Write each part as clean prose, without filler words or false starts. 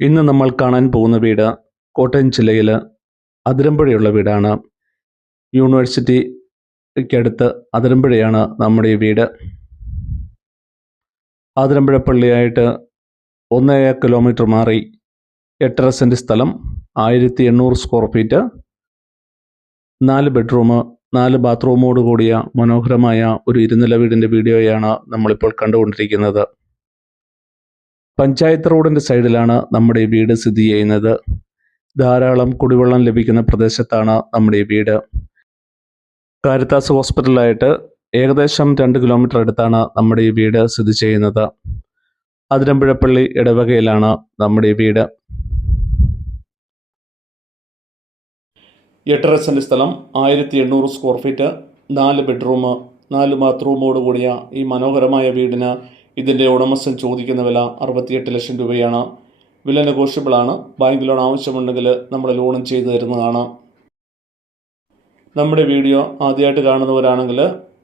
ഇന്ന് നമ്മൾ കാണാൻ പോകുന്ന വീട് കോട്ടയം ജില്ലയിൽ അതിരമ്പുഴയുള്ള വീടാണ്. യൂണിവേഴ്സിറ്റിക്കടുത്ത് അതിരമ്പുഴയാണ് നമ്മുടെ ഈ വീട്. അതിരമ്പുഴ പള്ളിയായിട്ട് 1.5 കിലോമീറ്റർ മാറി 8.5 സെൻറ്റ് സ്ഥലം, 1800 സ്ക്വയർ ഫീറ്റ്, 4 ബെഡ്റൂം, 4 ബാത്റൂമോട് കൂടിയ മനോഹരമായ ഒരു ഇരുനില വീടിൻ്റെ വീഡിയോയാണ് നമ്മളിപ്പോൾ കണ്ടുകൊണ്ടിരിക്കുന്നത്. പഞ്ചായത്ത് റോഡിൻ്റെ സൈഡിലാണ് നമ്മുടെ ഈ വീട് സ്ഥിതി ചെയ്യുന്നത്. ധാരാളം കുടിവെള്ളം ലഭിക്കുന്ന പ്രദേശത്താണ് നമ്മുടെ ഈ വീട്. കാരിത്താസ് ഹോസ്പിറ്റലായിട്ട് ഏകദേശം 2 കിലോമീറ്റർ അടുത്താണ് നമ്മുടെ ഈ വീട് സ്ഥിതി ചെയ്യുന്നത്. അതിരമ്പുഴപ്പള്ളി ഇടവകയിലാണ് നമ്മുടെ ഈ വീട്. 8.5 സെൻറ്റ് സ്ഥലം, 1800 സ്ക്വയർ ഫീറ്റ്, 4 ബെഡ്റൂം, 4 ബാത്റൂമോട് കൂടിയ ഈ മനോഹരമായ വീടിന് ഇതിൻ്റെ ഉടമസ്ഥൻ ചോദിക്കുന്ന വില 68 ലക്ഷം രൂപയാണ്. വില നെഗോഷ്യബിളാണ്. ബാങ്ക് ലോൺ ആവശ്യമുണ്ടെങ്കിൽ നമ്മൾ ലോണും ചെയ്തു തരുന്നതാണ്. നമ്മുടെ വീഡിയോ ആദ്യമായിട്ട് കാണുന്നവരാണെങ്കിൽ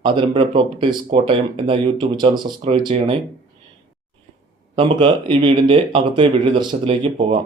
അതിരമ്പുഴ പ്രോപ്പർട്ടീസ് കോട്ടയം എന്ന യൂട്യൂബ് ചാനൽ സബ്സ്ക്രൈബ് ചെയ്യണേ. നമുക്ക് ഈ വീടിൻ്റെ അകത്തെ വീട് ദർശനത്തിലേക്ക് പോകാം.